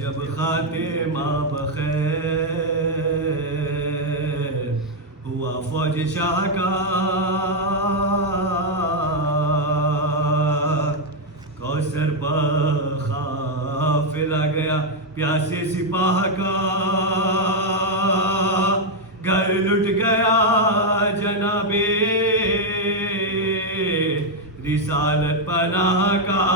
जब खातिमा बखैर हुआ फौज शाह का, कौसर पर काफिला गया प्यासे सिपाह का, घर लुट गया जनाबे रिसालत पनाह का।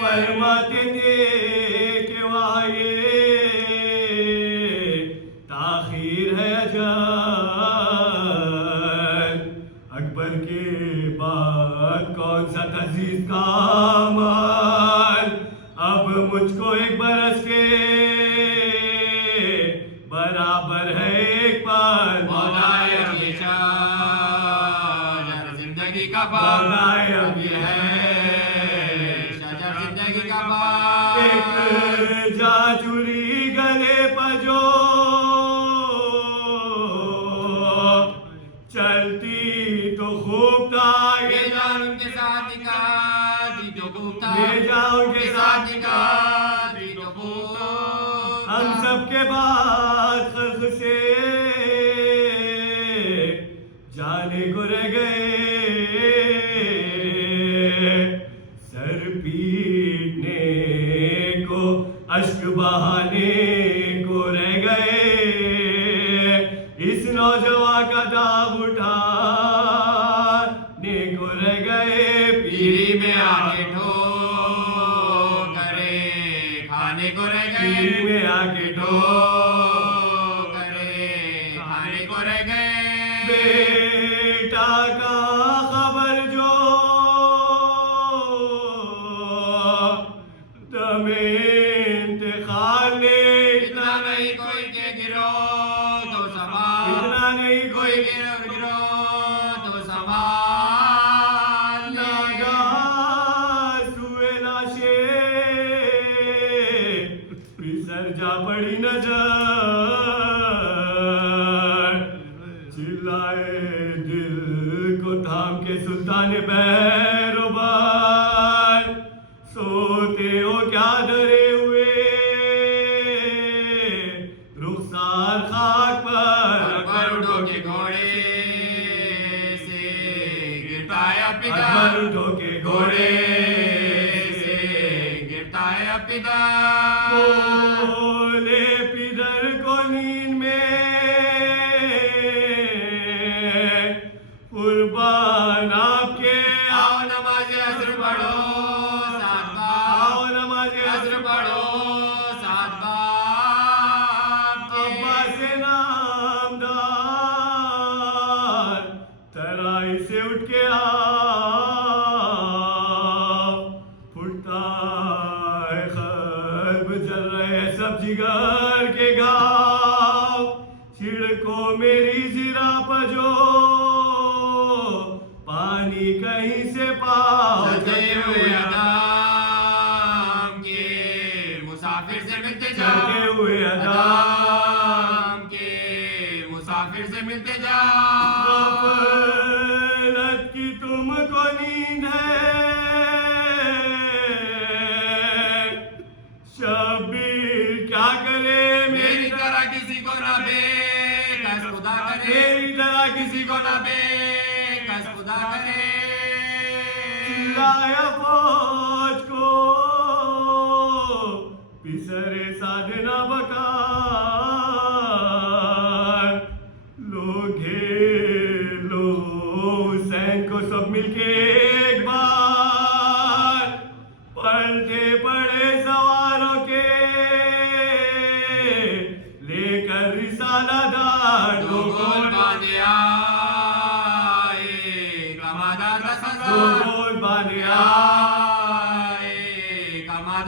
फरमाते थे कि वाये ताखीर है अजल, अकबर के बाद कौन सा तजीज़ का अमल, अब मुझको एक बरस के बराबर है एक पल। मौलाए हमेशा जिंदगी का मौलाए अभी है एक जाजुरी गले पजो चलती तो खूब था, ये जान उनके साथ का जी तो खूब था, ये जाओ उनके साथ का जी तो खूब, हम सबके बाद खर्च से जाने को रह गए, सर पीटने को अश्क बहाने को रह गए, इस नौजवान का दाव उठाने को रह गए, पीरी में आके ठो करे खाने को रह गए, पीरी में आके ठो करे खाने को रह गए, बेटा का खबर जो इतना नहीं कोई के गिरो तो सवाल, इतना नहीं कोई गिरो तो सवाल, सुए लाशे फिसर जा पड़ी नजर, चिल्लाए दिल को थाम के सुल्तान बैरुबार, सोते हो क्या डरे हुए रुखसार खाक पर, अकबर उठो के घोड़े से गिरता है पिता, अकबर उठो के घोड़े से गिरता है पिता, बोले पिदर को नींद में कुर्बान आपके, आओ नमाज असर पढ़ो सात बार, आओ नमाज असर पढ़ो सात बार, अब्बास नामदार तराई से उठ के आओ, फुटता है खल्ब जल रहे सब जिगर के घाव, छिड़को मेरी जिरा पजो पानी कहीं से पाओ, सजे हुए अदाम के मुसाफिर से मिलते जाओ, सजे हुए अदाम के मुसाफिर से मिलते जाओ, गफलत की तुमको नींद है, शब्बीर क्या करे मेरी तरह किसी को ना बेकस खुदा करे, मेरी तरह किसी को ना बेकस खुदा करे, चिल्लाया फौज को पिसरे साधना बकार, लोग घेर लो हुसैन को सब मिलके एक बार, पलटे पड़े सवारों के लेकर रिसाला दार, दो गोल बांधिया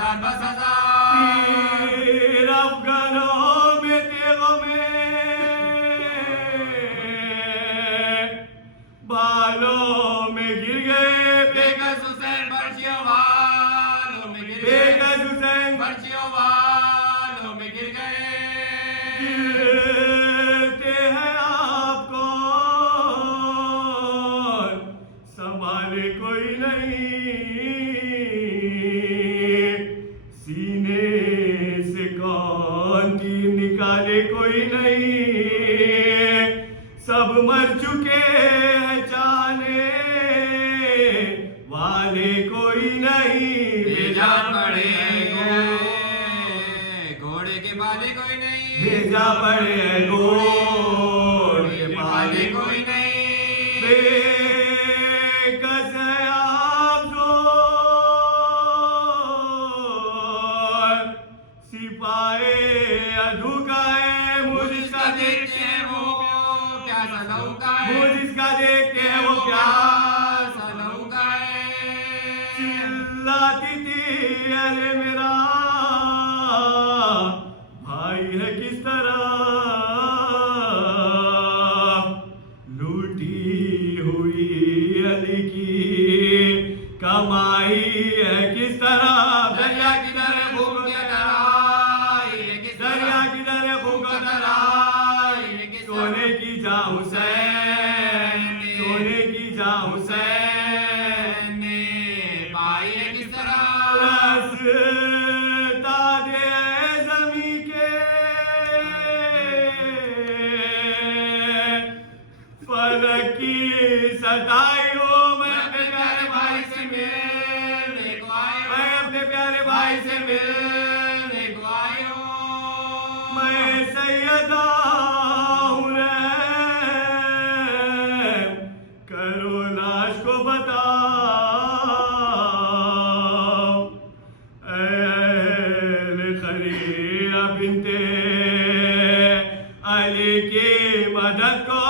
शहादत बसजा तीर अफगानों में तेगों में बालों में गिर गए बेगस हुसैन बर्चियों वालों में गिर गए बेगस हुसैन बर्चियों वालों में गिर गए गिरते हैं आपको संभाले कोई नहीं सीने से कौन तीर निकाले कोई नहीं सब मर चुके हैं जाने वाले कोई नहीं भेजा पड़े घोड़े के पाले कोई नहीं भेजा पड़े हैं घोड़े के पाले कोई नहीं बेकस है आप जो सिपाही अधुकाए मुझका देखते हैं वो प्यासा नौका है मुझका देखते हैं वो प्यासा नौका है चिल्लाती थी अरे मेरा भाई है किस तरह लूटी हुई अली की कमाई है किस तरह दरिया की तरह भूख के दरिया की तरह भूख सोने की जा हुसैन सोने की जा हुसैन ने पाई है किस तरह रास्ता दे ज़मीं के फलक की सताइयों में अपने प्यारे भाई से मिलने को आए हो, मैं अपने प्यारे भाई से मिलने को आए हो। मैं सैयदा हूँ रे करो लाश को बताओ अहले खरीरा बिनते अली की मदद को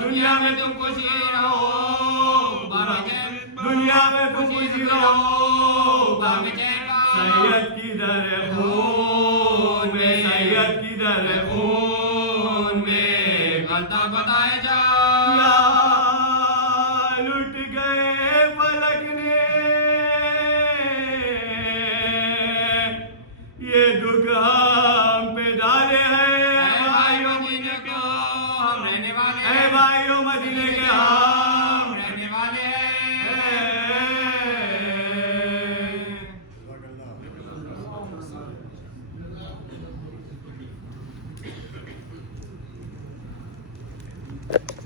दुनिया में तुम खुशी रहो दुनिया में तुम खुशी रहो सैयद की दर खून में सैयद की दर खून में गलता बताए जा या लुट गए फलक ने ये दुख हम पे डाले हैं भाइयों मदीने को हम रहने वाले हैं भाइयों मदीने के हम रहने वाले हैं Thank you.